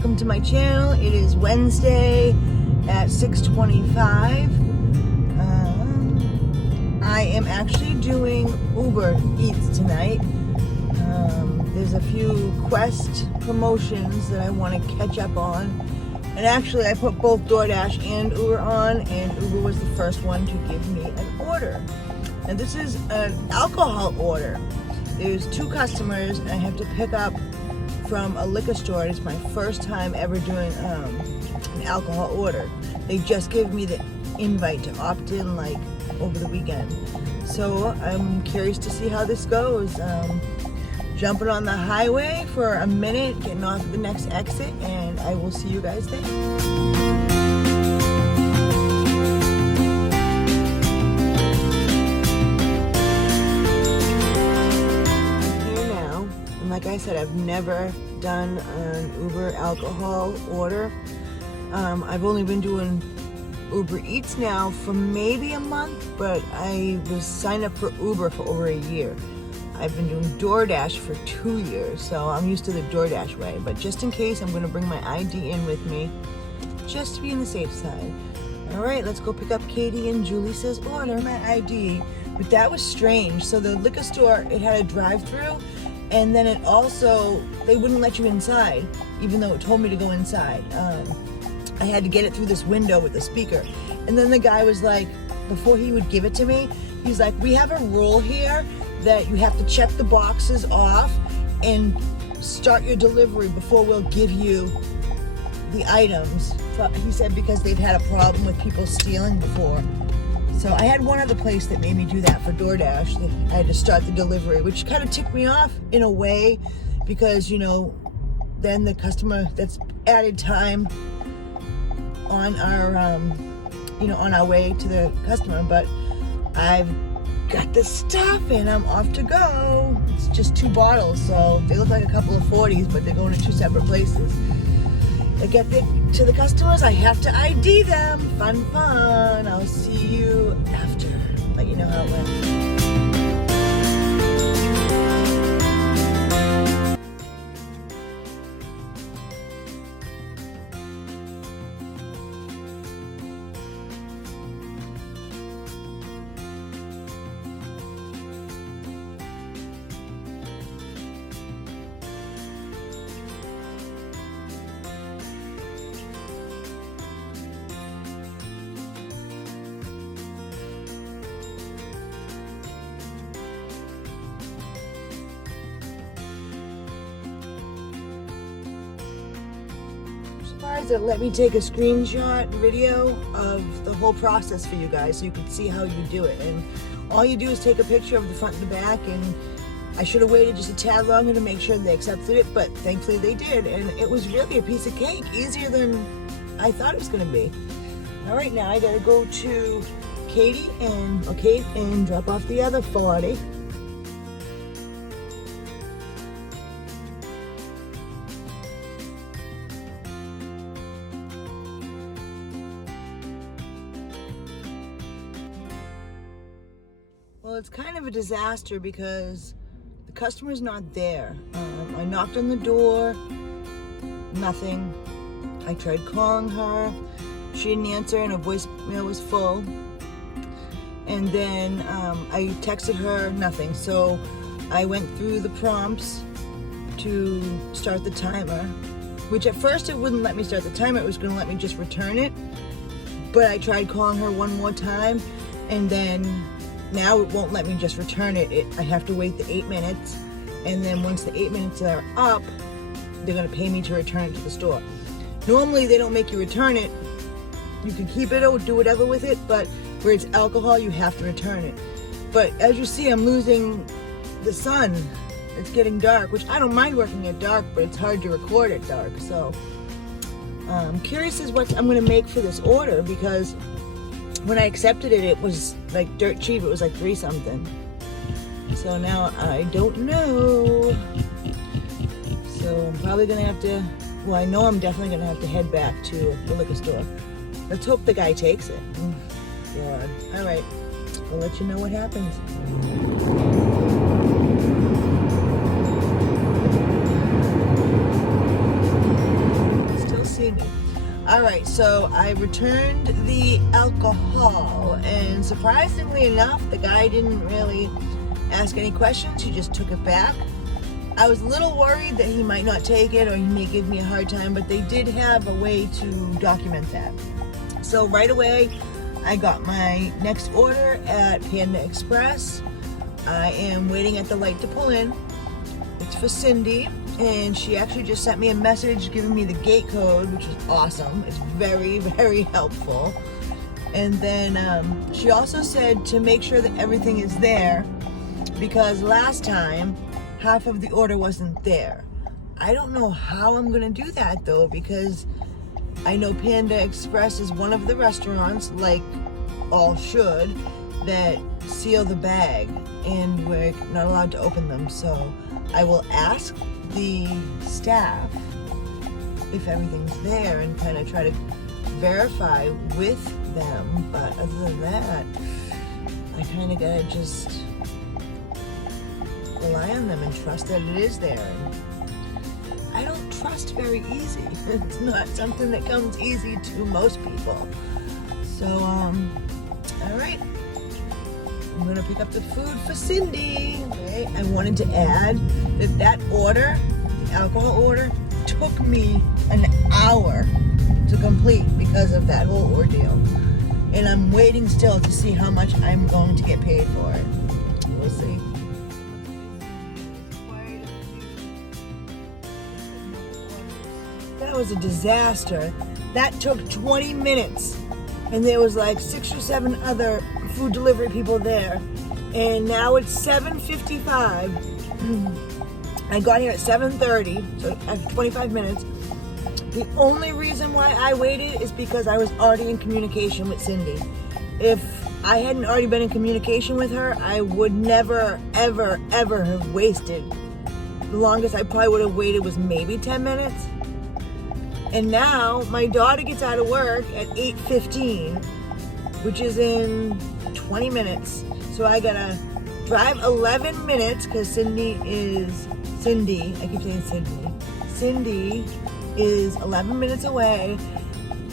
welcome to my channel. It is Wednesday at 6:25. I am actually doing UberEats tonight. There's a few Quest promotions that I want to catch up on. And actually I put both DoorDash and Uber on, and Uber was the first one to give me an order. And this is an alcohol order. There's 2 customers and I have to pick up from a liquor store. It's my first time ever doing an alcohol order. They just gave me the invite to opt in like over the weekend. So I'm curious to see how this goes. Jumping on the highway for a minute, getting off at the next exit, and I will see you guys there. Like I said, I've never done an Uber alcohol order. I've only been doing UberEats now for maybe a month, but I was signed up for Uber for over a year. I've been doing DoorDash for 2 years, so I'm used to the DoorDash way. But just in case, I'm going to bring my ID in with me, just to be on the safe side. All right, let's go pick up Katie and Julie's order. My ID, but that was strange. So the liquor store, it had a drive-through. And then it also, they wouldn't let you inside, even though it told me to go inside. I had to get it through this window with the speaker. And then the guy was like, before he would give it to me, he's like, we have a rule here that you have to check the boxes off and start your delivery before we'll give you the items. He said because they've had a problem with people stealing before. So I had one other place that made me do that for DoorDash. I had to start the delivery, which kind of ticked me off in a way because, you know, then the customer, that's added time on our, on our way to the customer. But I've got the stuff and I'm off to go. It's just 2 bottles, so they look like a couple of 40s, but they're going to 2 separate places. I get to the customers, I have to ID them. Fun. I'll see you after. Let you know how it went. That let me take a screenshot video of the whole process for you guys so you can see how you do it. And all you do is take a picture of the front and the back, and I should have waited just a tad longer to make sure they accepted it, but thankfully they did, and it was really a piece of cake, easier than I thought it was going to be. All right, now I gotta go to Katie and drop off the other 40. Well, it's kind of a disaster because the customer's not there. I knocked on the door, nothing. I tried calling her, she didn't answer, and her voicemail was full. And then I texted her, nothing. So I went through the prompts to start the timer, which at first it wouldn't let me start the timer, it was going to let me just return it. But I tried calling her one more time, and then now it won't let me just return it. I have to wait the 8 minutes, and then once the 8 minutes are up, they're gonna pay me to return it to the store. Normally they don't make you return it. You can keep it or do whatever with it, but where it's alcohol, you have to return it. But as you see, I'm losing the sun. It's getting dark, which I don't mind working at dark, but it's hard to record at dark. So I'm curious as what I'm gonna make for this order, because when I accepted it, it was like dirt cheap. It was like 3 something. So now I don't know. So I'm probably gonna have to, well, I know I'm definitely gonna have to head back to the liquor store. Let's hope the guy takes it. God. All right, I'll let you know what happens. So I returned the alcohol, and surprisingly enough, the guy didn't really ask any questions. He just took it back. I was a little worried that he might not take it or he may give me a hard time, but they did have a way to document that. So right away, I got my next order at Panda Express. I am waiting at the light to pull in. It's for Cindy, and she actually just sent me a message giving me the gate code, which is awesome. It's very, very helpful. And then she also said to make sure that everything is there, because last time, half of the order wasn't there. I don't know how I'm gonna do that though, because I know Panda Express is one of the restaurants, like all should, that seal the bag, and we're not allowed to open them. So I will ask the staff if everything's there and kind of try to verify with them. But other than that, I kind of gotta just rely on them and trust that it is there. And I don't trust very easy. It's not something that comes easy to most people. So, all right. I'm gonna pick up the food for Cindy. Okay. I wanted to add that order, the alcohol order, took me an hour to complete because of that whole ordeal. And I'm waiting still to see how much I'm going to get paid for it. We'll see. That was a disaster. That took 20 minutes. And there was like 6 or 7 other food delivery people there. And now it's 7:55. I got here at 7:30, so after 25 minutes. The only reason why I waited is because I was already in communication with Cindy. If I hadn't already been in communication with her, I would never, ever, ever have wasted. The longest I probably would have waited was maybe 10 minutes. And now my daughter gets out of work at 8:15, which is in 20 minutes. So I gotta drive 11 minutes because Cindy, I keep saying Sydney. Cindy is 11 minutes away,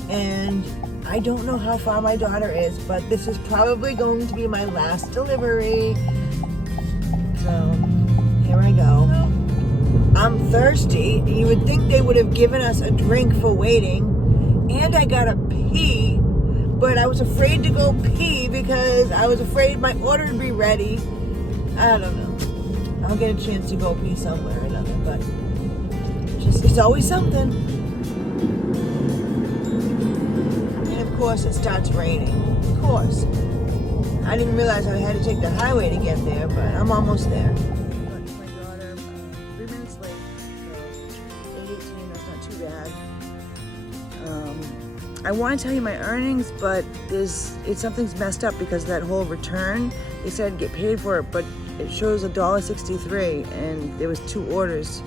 and I don't know how far my daughter is, but this is probably going to be my last delivery. So here I go. I'm thirsty. You would think they would have given us a drink for waiting, and I gotta pee, but I was afraid to go pee because I was afraid my order would be ready. I don't know. I'll get a chance to go pee somewhere or another, but it's always something. And of course it starts raining. Of course. I didn't realize I had to take the highway to get there, but I'm almost there. I want to tell you my earnings, but something's messed up because of that whole return. They said I'd get paid for it, but it shows $1.63, and there was 2 orders.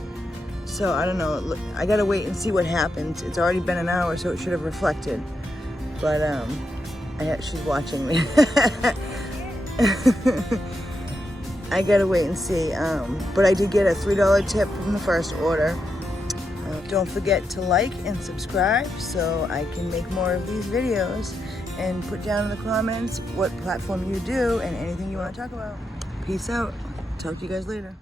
So I don't know. I gotta wait and see what happens. It's already been an hour, so it should have reflected. But she's watching me. I gotta wait and see. But I did get a $3 tip from the first order. Don't forget to like and subscribe so I can make more of these videos, and put down in the comments what platform you do and anything you want to talk about. Peace out. Talk to you guys later.